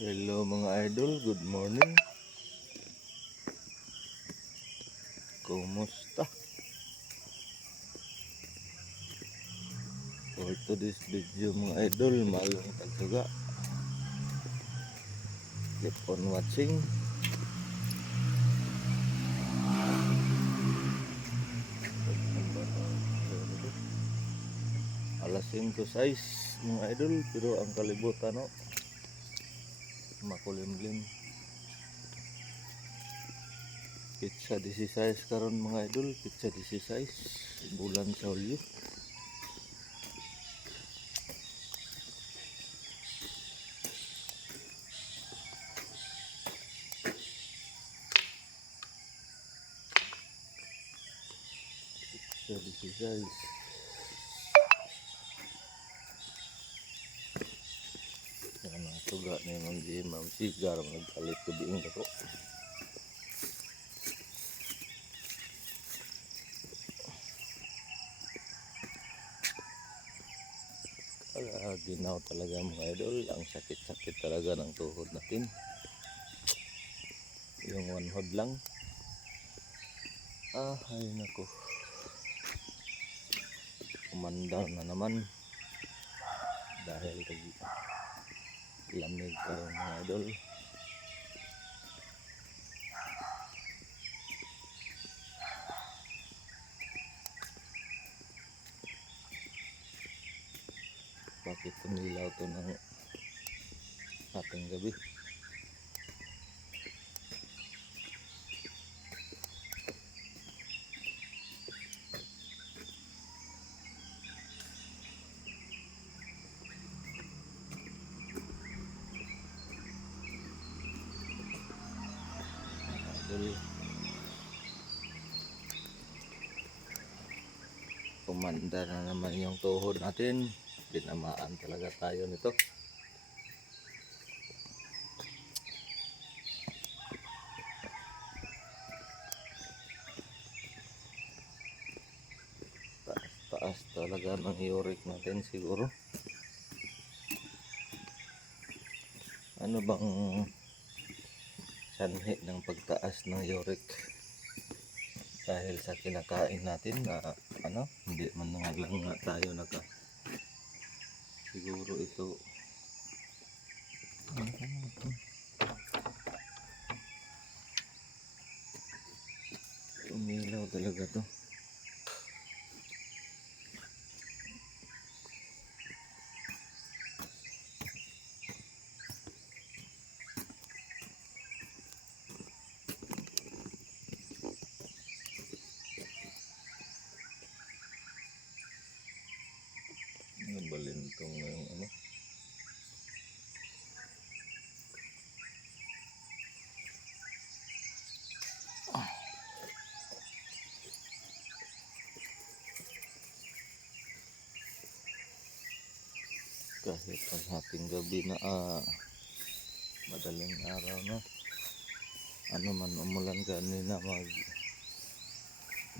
Hello mga idol, good morning. Kumusta? For today's video mga idol, malong tagsuga. Keep on watching. Alas 5:06 mga idol, pero ang kalibutan no, makulimlim. Pizza 16 karon mga idol, pizza 16 bulan sa Hulyo. Pizza 16. Yan ang suga ni Ma'am Sigar, nagpalit ko diing dako. Ginaw talaga mga idol, ang sakit-sakit talaga ng tuhod natin. Yung one hod lang. Ay nako. Kumandar na naman. Dahil lamig karon mga idol. Bakit tumilaw to ng ating gabi? Kumandar na naman yung tuhod natin. Tinamaan talaga tayo nito. Taas talaga ng uric natin siguro. Ano bang sanhi ng pagtaas ng uric? Dahil sa kinakain natin na hindi man lang nga tayo siguro ito umilaw talaga to. Nabalintong na yung kahit ang hating gabi na madaling araw na man umulan kanina,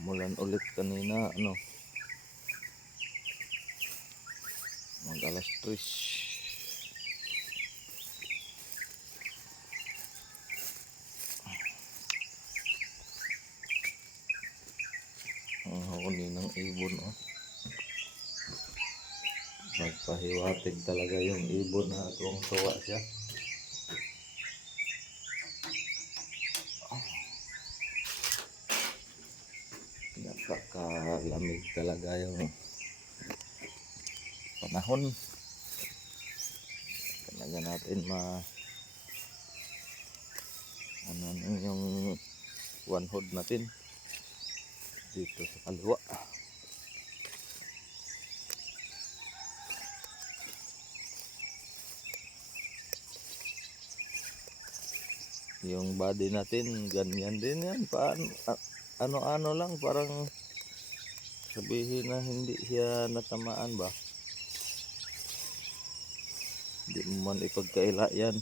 umulan ulit kanina mag alas 3. Ang huni ng ibon magpahiwatig talaga yung ibon na tuwang tuwa siya. Napakalamig talaga yung panahon. Talaga natin yung one hod natin dito sa kaliwa. Yung body natin ganyan din yan, ano lang, parang sabihin na hindi siya natamaan ba, hindi mo man ipagkaila yan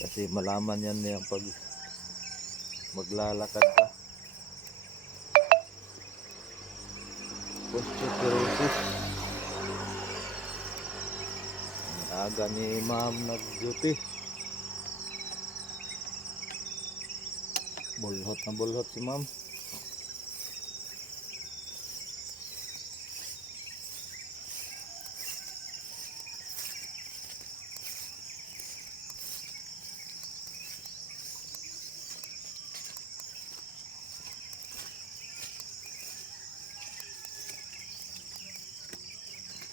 kasi malaman yan yung pag maglalakad ka. Osteoporosis Aga ni ma'am nag-duty. Bulhot na bulhot si ma'am.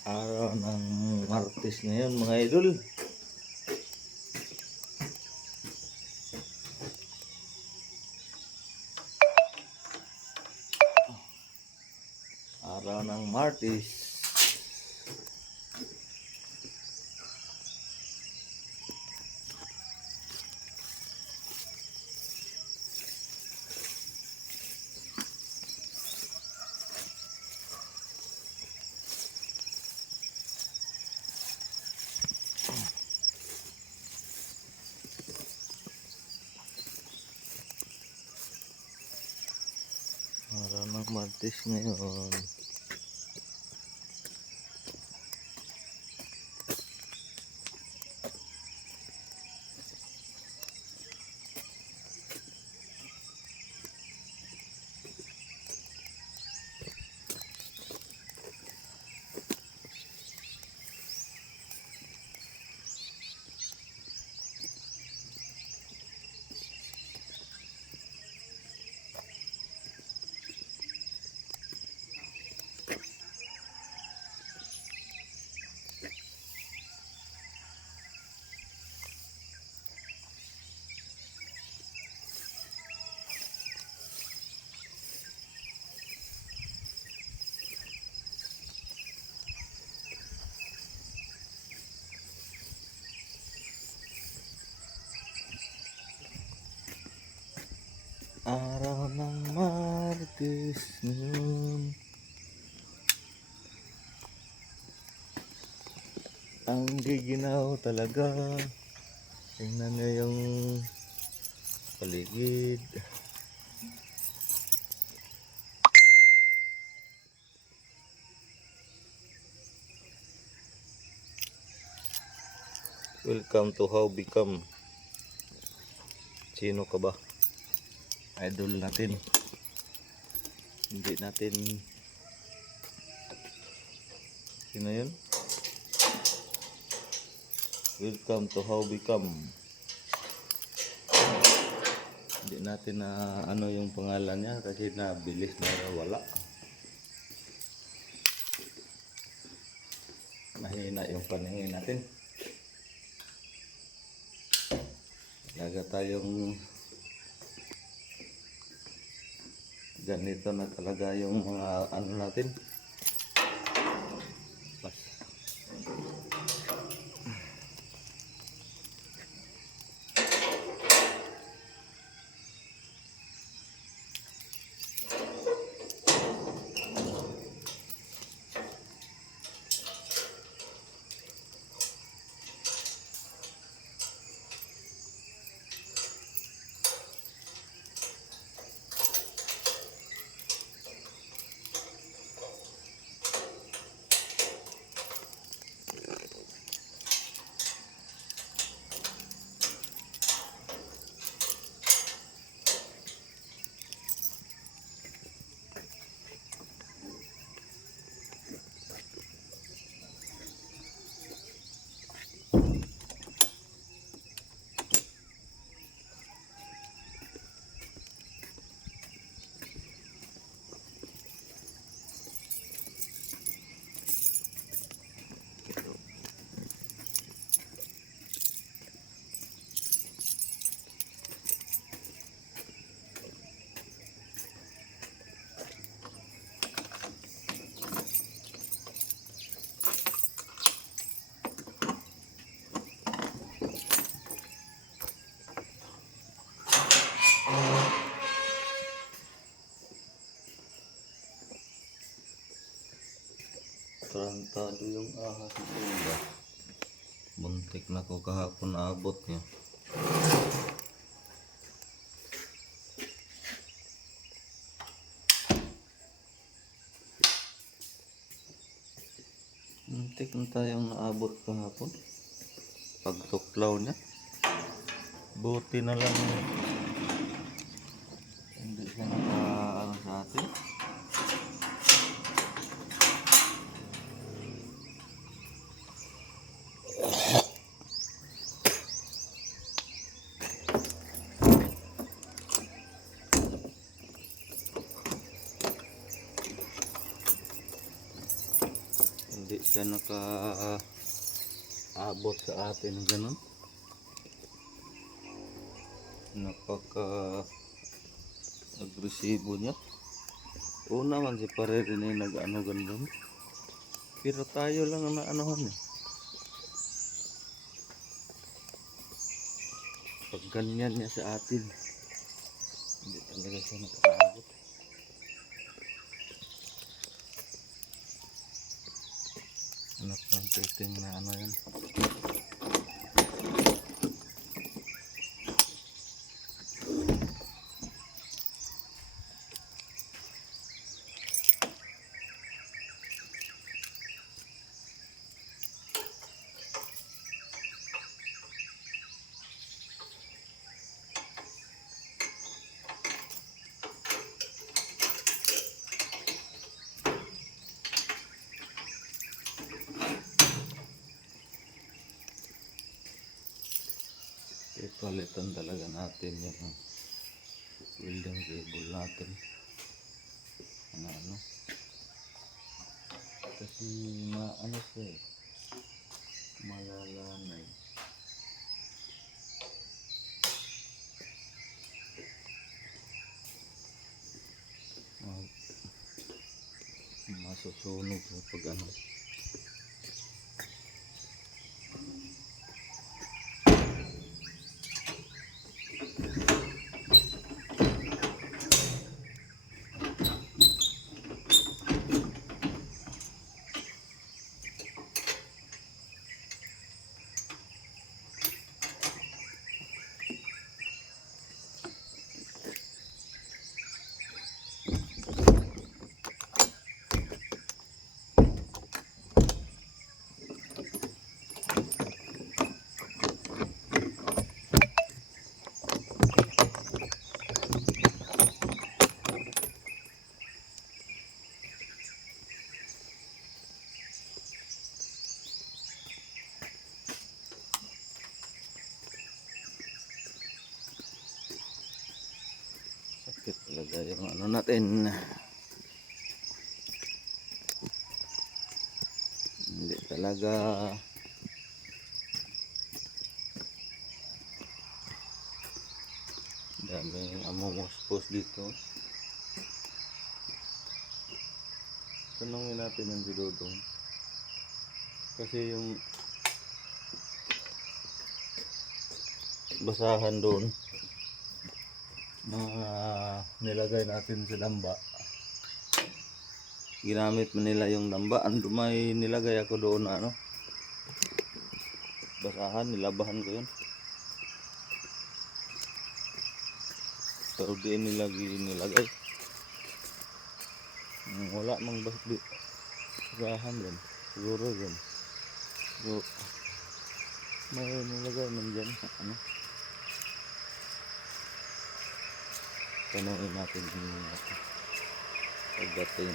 Araw ng Martes ngayon mga idol. Araw ng Martes. Araw ng Martes ngayon. Araw ng Martes ngayon. Ang giginaw talaga. Tingnan nyo yung paligid. Welcome to How Become. Sino ka ba? Idol natin. Hindi natin. Sino yun? Welcome to How Become. Hindi natin na ano yung pangalan niya kasi nabilis na wala. Mahina yung paningin natin. Laga tayong ganito na talaga yung mga ano natin. Pas. Tarantado yung ahas nito ba? Buntik na ko kahapon abot niya. Buntik na tayong naabot kahapon. pagtuklaw niya. Buti na lang hindi siya naka sa atin. Hindi siya naka-abot sa atin ng ganun. Napaka-agresibo niya. Una man si pare rin ay nag-ano ganun. Pero tayo lang ang naanohan eh. Pag ganyan niya sa atin, hindi talaga siya naka-abot. Anak ng titing na ano yan. Palitan talaga natin yung welding cable natin. Ano? Kasi ano siya eh. Malalanay. Masusunog pag ano. Sakit talaga yung ano natin. Hindi talaga daming amomospos dito. Tanungin natin yung Dudong kasi yung basahan doon mga nilagay natin sa damba, ginamit mo nila yung damba. Ando may nilagay ako doon na ano, basahan, nilabahan ko yun, pero di nila nilagay. Wala mang basahan din siguro yun. So may nilagay man dyan ano. Tanungin natin pagdating.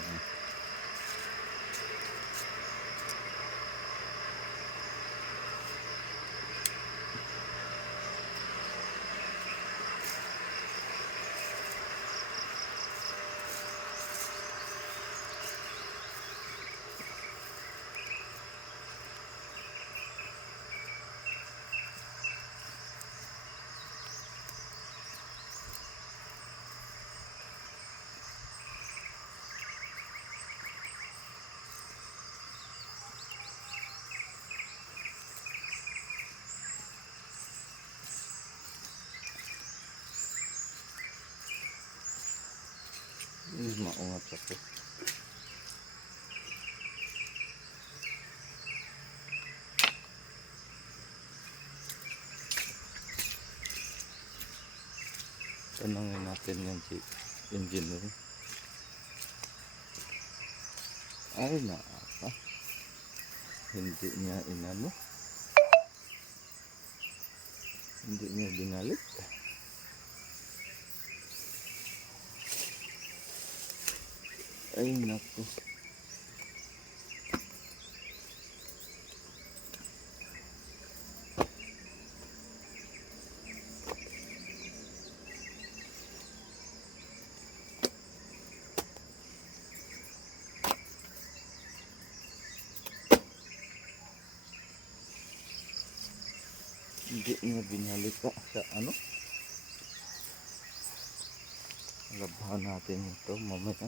Maungat ako. Tanungin natin yan si engineer. Ay naaka, hindi niya inano. Hindi niya binalik. Ay naku. Hindi niya binalik ka sa ano. Labahan natin ito mamaya.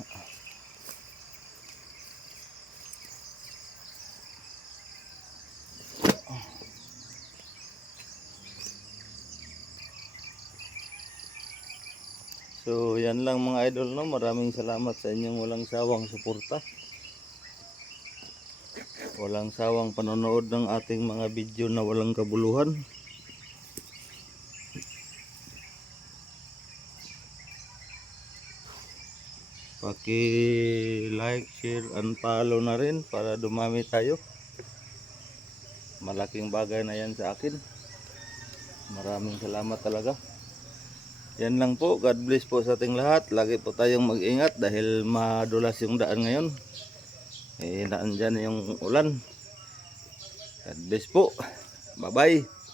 So yan lang mga idol, no. Maraming salamat sa inyong walang sawang suporta. Walang sawang panonood ng ating mga video na walang kabuluhan. Paki-like, share, and follow na rin para dumami tayo. Malaking bagay na yan sa akin. Maraming salamat talaga. Yan lang po. God bless po sa ating lahat. Lagi po tayong mag-ingat dahil madulas yung daan ngayon. Daan dyan yung ulan. God bless po. Bye bye.